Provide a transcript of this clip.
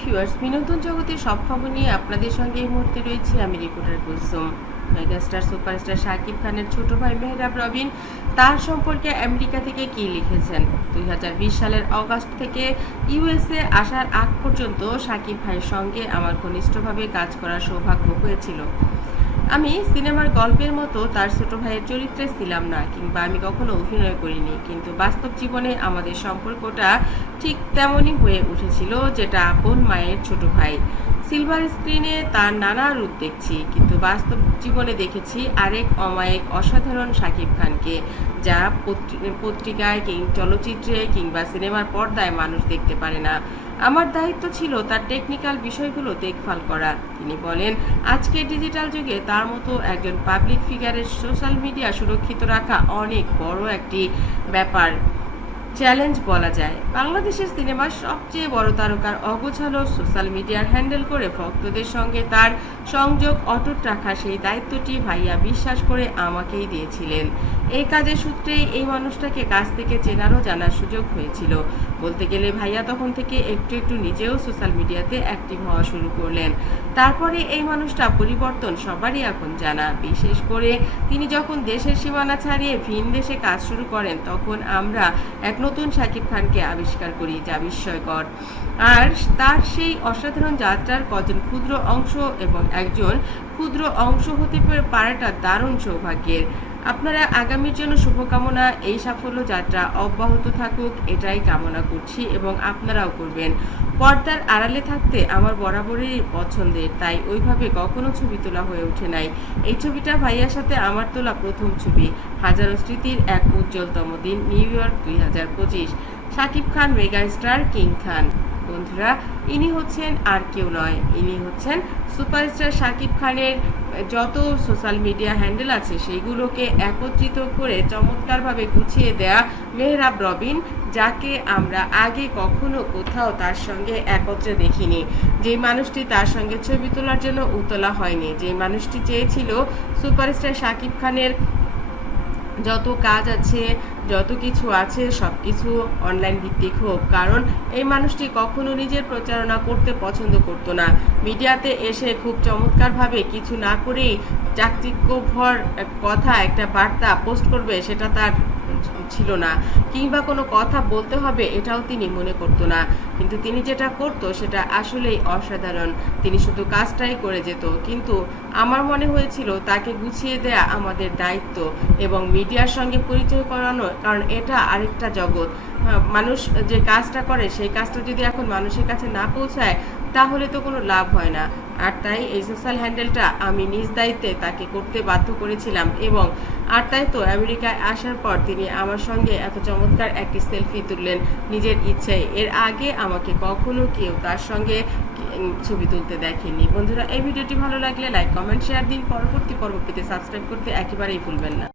Viewers বিনোদন জগতের সব খবর নিয়ে আপনাদের সঙ্গে এই মুহূর্তে রয়েছি আমি reporter Kulsum. Megastar superstar Shakib খানের ছোট ভাই মেহরাব রবিন, তার সম্পর্কে আমেরিকা থেকে কি লিখেছেন? দুই হাজার বিশ সালের অগাস্ট থেকে ইউএসএ আসার আগ পর্যন্ত শাকিব ভাইয়ের সঙ্গে আমার ঘনিষ্ঠভাবে কাজ করার সৌভাগ্য হয়েছিল। আমি সিনেমার গল্পের মতো তার ছোট ভাইয়ের চরিত্রে ছিলাম না, কিংবা আমি কখনো অভিনয় করিনি। কিন্তু বাস্তব জীবনে আমাদের সম্পর্কটা ঠিক তেমনই হয়ে উঠেছিল যেটা আপন মায়ের ছোট ভাই। সিলভার স্ক্রিনে তার নানা রূপ দেখছি, কিন্তু বাস্তব জীবনে দেখেছি আরেক অমায়িক অসাধারণ শাকিব খানকে, যা পত্রি- পত্রিকায় কিং, চলচ্চিত্রে কিংবা সিনেমার পর্দায় মানুষ দেখতে পারে না। আমার দায়িত্ব ছিল তার টেকনিক্যাল বিষয়গুলো দেখভাল করা। তিনি বলেন, আজকে ডিজিটাল যুগে তার মতো একজন পাবলিক ফিগারের সোশ্যাল মিডিয়া সুরক্ষিত রাখা অনেক বড় একটি ব্যাপার। চ্যালেঞ্জ বলা যায়। বাংলাদেশের সিনেমার সবচেয়ে বড় তারকার অগোছালো সোশ্যাল মিডিয়ার হ্যান্ডেল করে ভক্তদের সঙ্গে তার সংযোগ অটুট রাখা সেই দায়িত্বটি ভাইয়া বিশ্বাস করে আমাকেই দিয়েছিলেন। এই কাজের সূত্রেই এই মানুষটাকে কাছ থেকে চেনারও জানার সুযোগ হয়েছিল। বলতে গেলে ভাইয়া তখন থেকে একটু একটু নিজেও সোশ্যাল মিডিয়াতে অ্যাক্টিভ হওয়া শুরু করলেন। তারপরে এই মানুষটা পরিবর্তন সবারই এখন জানা। বিশেষ করে তিনি যখন দেশের সীমানা ছাড়িয়ে ভিন দেশে কাজ শুরু করেন, তখন আমরা এক নতুন শাকিব খানকে আবিষ্কার করি, যা বিস্ময়কর। আর তার সেই অসাধারণ যাত্রার কজন ক্ষুদ্র অংশ এবং একজন ক্ষুদ্র অংশ হতে পারাটা দারুণ সৌভাগ্যের। আপনারা আগামীর জন্য শুভকামনা, এই সাফল্য যাত্রা অব্যাহত থাকুক, এটাই কামনা করছি এবং আপনারাও করবেন। পর্দার আড়ালে থাকতে আমার বরাবরই পছন্দের, তাই ওইভাবে কখনো ছবি তোলা হয়ে ওঠে নাই। এই ছবিটা ভাইয়ার সাথে আমার তোলা প্রথম ছবি, হাজারো স্মৃতির এক উজ্জ্বলতম দিন, নিউ ইয়র্ক দুই হাজার পঁচিশ। Shakib Khan, mega star king Khan. বন্ধুরা, ইনি হচ্ছেন আর কেউ নয়, ইনি হচ্ছেন সুপারস্টার শাকিব খানের যত সোশ্যাল মিডিয়া হ্যান্ডেল আছে, সেইগুলোকে একত্রিত করে চমৎকারভাবে গুছিয়ে দেয়া মেহরাব রবিন, যাকে আমরা আগে কখনো কোথাও তার সঙ্গে একত্রে দেখিনি। যে মানুষটি তার সঙ্গে ছবি তোলার জন্য উতলা হয়নি যে মানুষটি চেয়েছিল সুপারস্টার শাকিব খানের যত কাজ আছে, যত কিছু আছে সব কিছু অনলাইন ভিত্তিক হোক। কারণ এই মানুষটি কখনো নিজের প্রচারণা করতে পছন্দ করত না। মিডিয়াতে এসে খুব চমৎকারভাবে কিছু না করেই চাকচিক্যভর কথা, একটা বার্তা পোস্ট করবে, সেটা তার ছিল না কিংবা কোনো কথা বলতে হবে এটাও তিনি মনে করতো না। কিন্তু তিনি যেটা করতো সেটা আসলেই অসাধারণ। তিনি শুধু কাজটাই করে যেত। কিন্তু আমার মনে হয়েছিল তাকে গুছিয়ে দেয়া আমাদের দায়িত্ব এবং মিডিয়ার সঙ্গে পরিচয় করানো কারণ এটা আরেকটা জগৎ। হ্যাঁ, মানুষ যে কাজটা করে সেই কাজটা যদি এখন মানুষের কাছে না পৌঁছায় তাহলে তো কোনো লাভ হয় না। আর তাই এই সোশ্যাল হ্যান্ডেলটা আমি নিজ দায়িত্বে তাকে করতে বাধ্য করেছিলাম এবং আর তাই তো আমেরিকায় আসার পর তিনি আমার সঙ্গে এত চমৎকার একটি সেলফি তুললেন নিজের ইচ্ছায়। এর আগে আমাকে কখনো কেউ তার সঙ্গে ছবি তুলতে দেখেনি। বন্ধুরা, এই ভিডিওটি ভালো লাগলে লাইক কমেন্ট শেয়ার দিন। পরবর্তী পর্ব পেতে সাবস্ক্রাইব করতে একেবারেই ভুলবেন না।